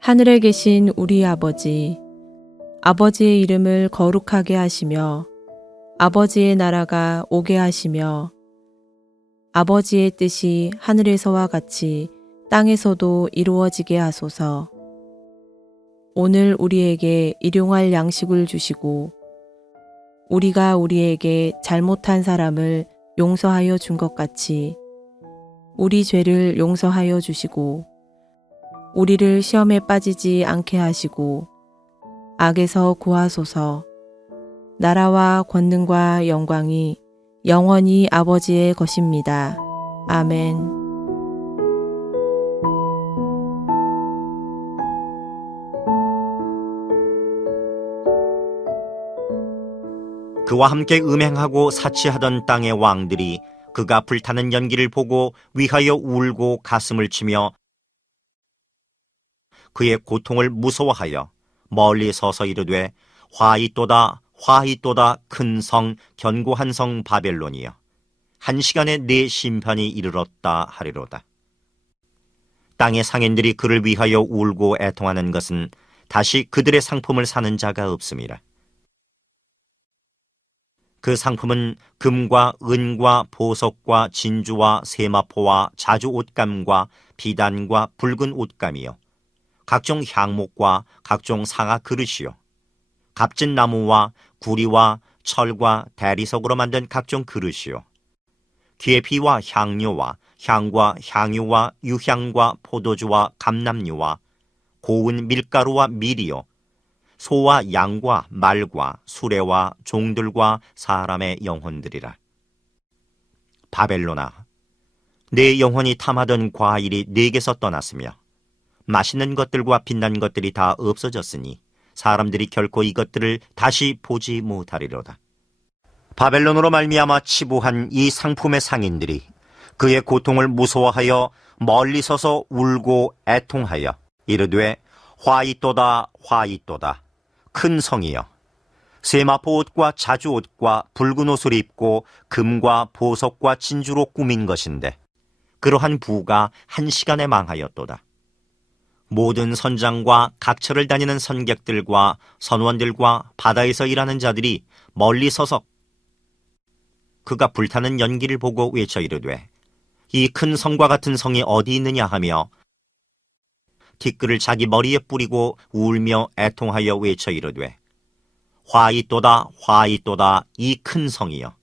하늘에 계신 우리 아버지, 아버지의 이름을 거룩하게 하시며 아버지의 나라가 오게 하시며 아버지의 뜻이 하늘에서와 같이 땅에서도 이루어지게 하소서. 오늘 우리에게 일용할 양식을 주시고 우리가 우리에게 잘못한 사람을 용서하여 준 것 같이 우리 죄를 용서하여 주시고 우리를 시험에 빠지지 않게 하시고 악에서 구하소서. 나라와 권능과 영광이 영원히 아버지의 것입니다. 아멘. 그와 함께 음행하고 사치하던 땅의 왕들이 그가 불타는 연기를 보고 위하여 울고 가슴을 치며 그의 고통을 무서워하여 멀리 서서 이르되 화이또다 화이또다 큰 성 견고한 성 바벨론이여 한 시간에 네 심판이 이르렀다 하리로다. 땅의 상인들이 그를 위하여 울고 애통하는 것은 다시 그들의 상품을 사는 자가 없음이라. 그 상품은 금과 은과 보석과 진주와 세마포와 자주 옷감과 비단과 붉은 옷감이요 각종 향목과 각종 상아 그릇이요 값진 나무와 구리와 철과 대리석으로 만든 각종 그릇이요 계피와 향료와 향과 향유와 유향과 포도주와 감람류와 고운 밀가루와 밀이요 소와 양과 말과 수레와 종들과 사람의 영혼들이라. 바벨론아, 내 영혼이 탐하던 과일이 네게서 떠났으며 맛있는 것들과 빛난 것들이 다 없어졌으니 사람들이 결코 이것들을 다시 보지 못하리로다. 바벨론으로 말미암아 치부한 이 상품의 상인들이 그의 고통을 무서워하여 멀리 서서 울고 애통하여 이르되 화이또다 화이또다 큰 성이여 세마포 옷과 자주 옷과 붉은 옷을 입고 금과 보석과 진주로 꾸민 것인데 그러한 부가 한 시간에 망하였도다. 모든 선장과 각처를 다니는 선객들과 선원들과 바다에서 일하는 자들이 멀리 서서 그가 불타는 연기를 보고 외쳐 이르되 이 큰 성과 같은 성이 어디 있느냐 하며 티끌을 자기 머리에 뿌리고 울며 애통하여 외쳐 이르되 화이또다 화이또다 이 큰 성이여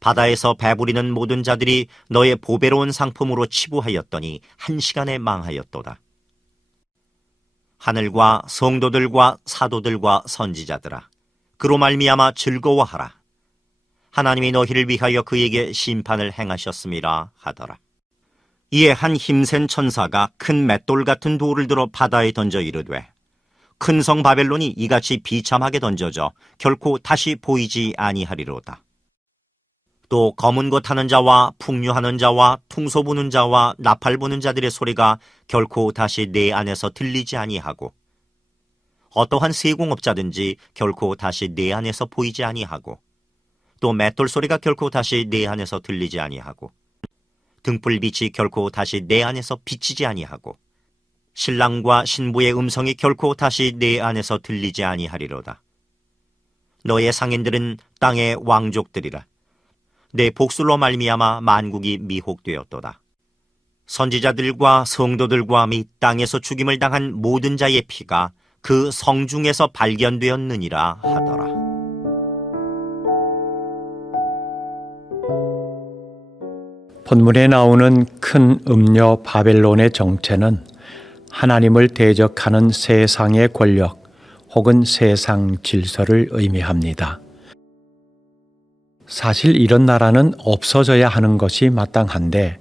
바다에서 배부리는 모든 자들이 너의 보배로운 상품으로 치부하였더니 한 시간에 망하였도다. 하늘과 성도들과 사도들과 선지자들아 그로 말미암아 즐거워하라. 하나님이 너희를 위하여 그에게 심판을 행하셨음이라 하더라. 이에 한 힘센 천사가 큰 맷돌 같은 돌을 들어 바다에 던져 이르되 큰 성 바벨론이 이같이 비참하게 던져져 결코 다시 보이지 아니하리로다. 또 검은 것 하는 자와 풍류하는 자와 퉁소 부는 자와 나팔 부는 자들의 소리가 결코 다시 내 안에서 들리지 아니하고 어떠한 세공업자든지 결코 다시 내 안에서 보이지 아니하고 또 맷돌 소리가 결코 다시 내 안에서 들리지 아니하고 등불빛이 결코 다시 내 안에서 비치지 아니하고 신랑과 신부의 음성이 결코 다시 내 안에서 들리지 아니하리로다. 너의 상인들은 땅의 왕족들이라. 내 복술로 말미암아 만국이 미혹되었도다. 선지자들과 성도들과 및 땅에서 죽임을 당한 모든 자의 피가 그 성 중에서 발견되었느니라 하더라. 본문에 나오는 큰 음녀 바벨론의 정체는 하나님을 대적하는 세상의 권력 혹은 세상 질서를 의미합니다. 사실 이런 나라는 없어져야 하는 것이 마땅한데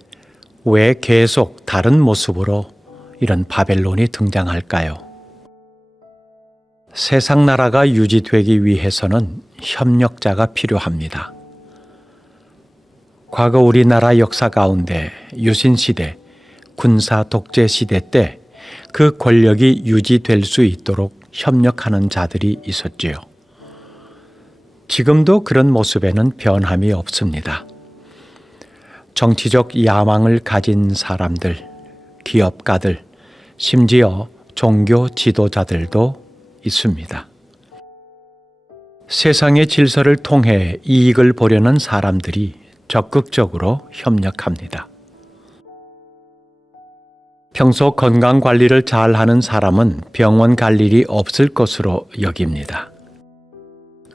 왜 계속 다른 모습으로 이런 바벨론이 등장할까요? 세상 나라가 유지되기 위해서는 협력자가 필요합니다. 과거 우리나라 역사 가운데 유신시대, 군사 독재 시대 때 그 권력이 유지될 수 있도록 협력하는 자들이 있었지요. 지금도 그런 모습에는 변함이 없습니다. 정치적 야망을 가진 사람들, 기업가들, 심지어 종교 지도자들도 있습니다. 세상의 질서를 통해 이익을 보려는 사람들이 적극적으로 협력합니다. 평소 건강 관리를 잘하는 사람은 병원 갈 일이 없을 것으로 여깁니다.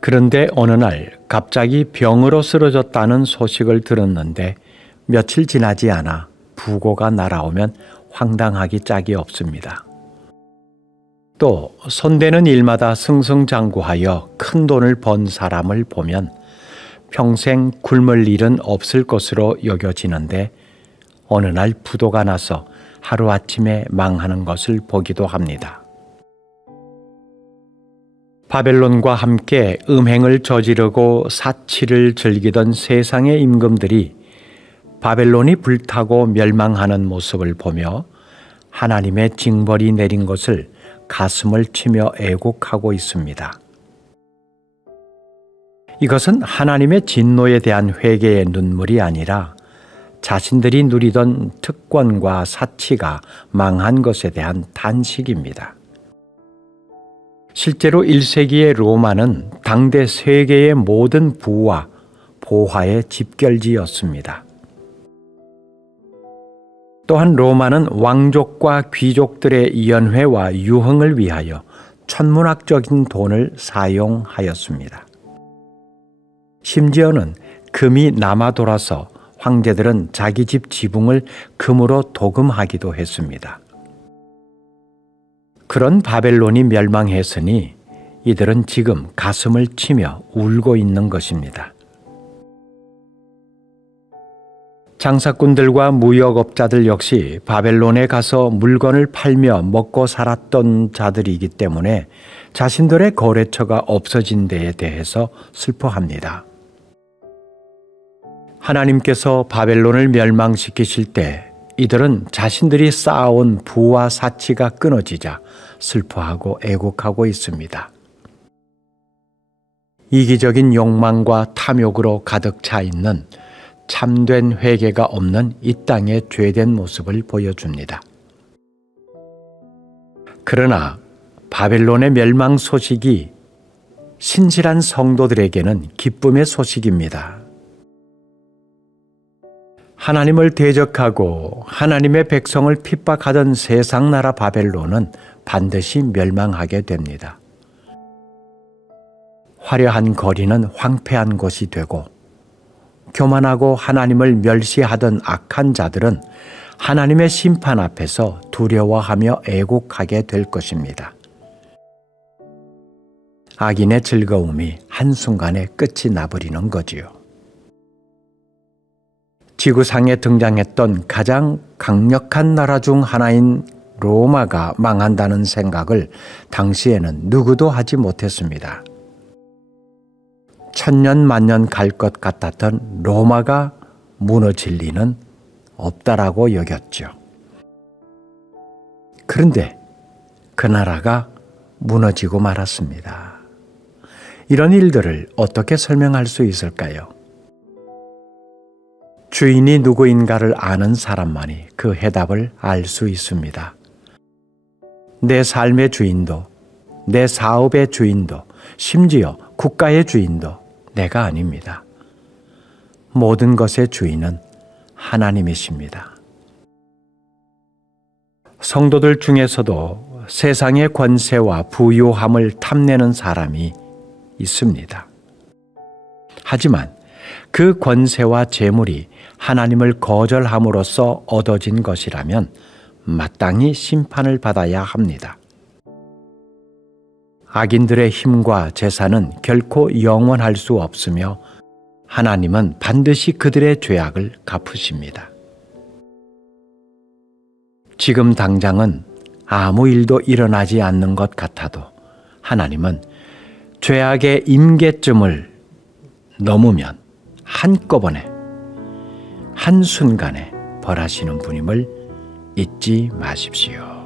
그런데 어느 날 갑자기 병으로 쓰러졌다는 소식을 들었는데 며칠 지나지 않아 부고가 날아오면 황당하기 짝이 없습니다. 또 손대는 일마다 승승장구하여 큰 돈을 번 사람을 보면 평생 굶을 일은 없을 것으로 여겨지는데 어느 날 부도가 나서 하루아침에 망하는 것을 보기도 합니다. 바벨론과 함께 음행을 저지르고 사치를 즐기던 세상의 임금들이 바벨론이 불타고 멸망하는 모습을 보며 하나님의 징벌이 내린 것을 가슴을 치며 애곡하고 있습니다. 이것은 하나님의 진노에 대한 회개의 눈물이 아니라 자신들이 누리던 특권과 사치가 망한 것에 대한 탄식입니다. 실제로 1세기의 로마는 당대 세계의 모든 부와 보화의 집결지였습니다. 또한 로마는 왕족과 귀족들의 연회와 유흥을 위하여 천문학적인 돈을 사용하였습니다. 심지어는 금이 남아 돌아서 황제들은 자기 집 지붕을 금으로 도금하기도 했습니다. 그런 바벨론이 멸망했으니 이들은 지금 가슴을 치며 울고 있는 것입니다. 장사꾼들과 무역업자들 역시 바벨론에 가서 물건을 팔며 먹고 살았던 자들이기 때문에 자신들의 거래처가 없어진 데에 대해서 슬퍼합니다. 하나님께서 바벨론을 멸망시키실 때 이들은 자신들이 쌓아온 부와 사치가 끊어지자 슬퍼하고 애곡하고 있습니다. 이기적인 욕망과 탐욕으로 가득 차 있는 참된 회개가 없는 이 땅의 죄된 모습을 보여줍니다. 그러나 바벨론의 멸망 소식이 신실한 성도들에게는 기쁨의 소식입니다. 하나님을 대적하고 하나님의 백성을 핍박하던 세상 나라 바벨론은 반드시 멸망하게 됩니다. 화려한 거리는 황폐한 곳이 되고 교만하고 하나님을 멸시하던 악한 자들은 하나님의 심판 앞에서 두려워하며 애곡하게 될 것입니다. 악인의 즐거움이 한순간에 끝이 나버리는 거지요. 지구상에 등장했던 가장 강력한 나라 중 하나인 로마가 망한다는 생각을 당시에는 누구도 하지 못했습니다. 천년 만년 갈 것 같았던 로마가 무너질 리는 없다라고 여겼죠. 그런데 그 나라가 무너지고 말았습니다. 이런 일들을 어떻게 설명할 수 있을까요? 주인이 누구인가를 아는 사람만이 그 해답을 알 수 있습니다. 내 삶의 주인도, 내 사업의 주인도, 심지어 국가의 주인도 내가 아닙니다. 모든 것의 주인은 하나님이십니다. 성도들 중에서도 세상의 권세와 부유함을 탐내는 사람이 있습니다. 하지만 그 권세와 재물이 하나님을 거절함으로써 얻어진 것이라면 마땅히 심판을 받아야 합니다. 악인들의 힘과 재산은 결코 영원할 수 없으며 하나님은 반드시 그들의 죄악을 갚으십니다. 지금 당장은 아무 일도 일어나지 않는 것 같아도 하나님은 죄악의 임계점을 넘으면 한꺼번에 한순간에 벌하시는 분임을 잊지 마십시오.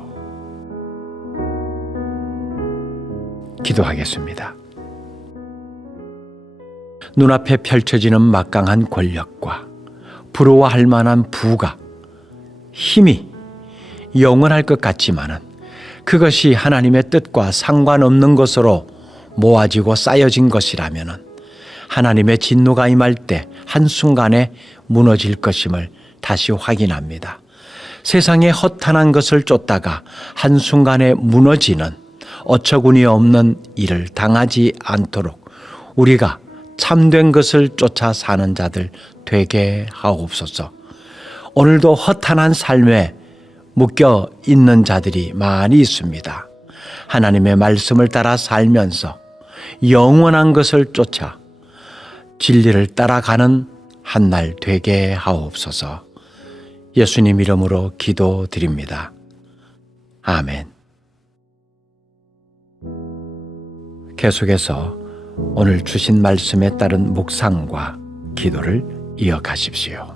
기도하겠습니다. 눈앞에 펼쳐지는 막강한 권력과 부러워할 만한 부가, 힘이 영원할 것 같지만은 그것이 하나님의 뜻과 상관없는 것으로 모아지고 쌓여진 것이라면은 하나님의 진노가 임할 때 한순간에 무너질 것임을 다시 확인합니다. 세상에 허탄한 것을 쫓다가 한순간에 무너지는 어처구니 없는 일을 당하지 않도록 우리가 참된 것을 쫓아 사는 자들 되게 하옵소서. 오늘도 허탄한 삶에 묶여 있는 자들이 많이 있습니다. 하나님의 말씀을 따라 살면서 영원한 것을 쫓아 진리를 따라가는 한 날 되게 하옵소서. 예수님 이름으로 기도드립니다. 아멘. 계속해서 오늘 주신 말씀에 따른 묵상과 기도를 이어가십시오.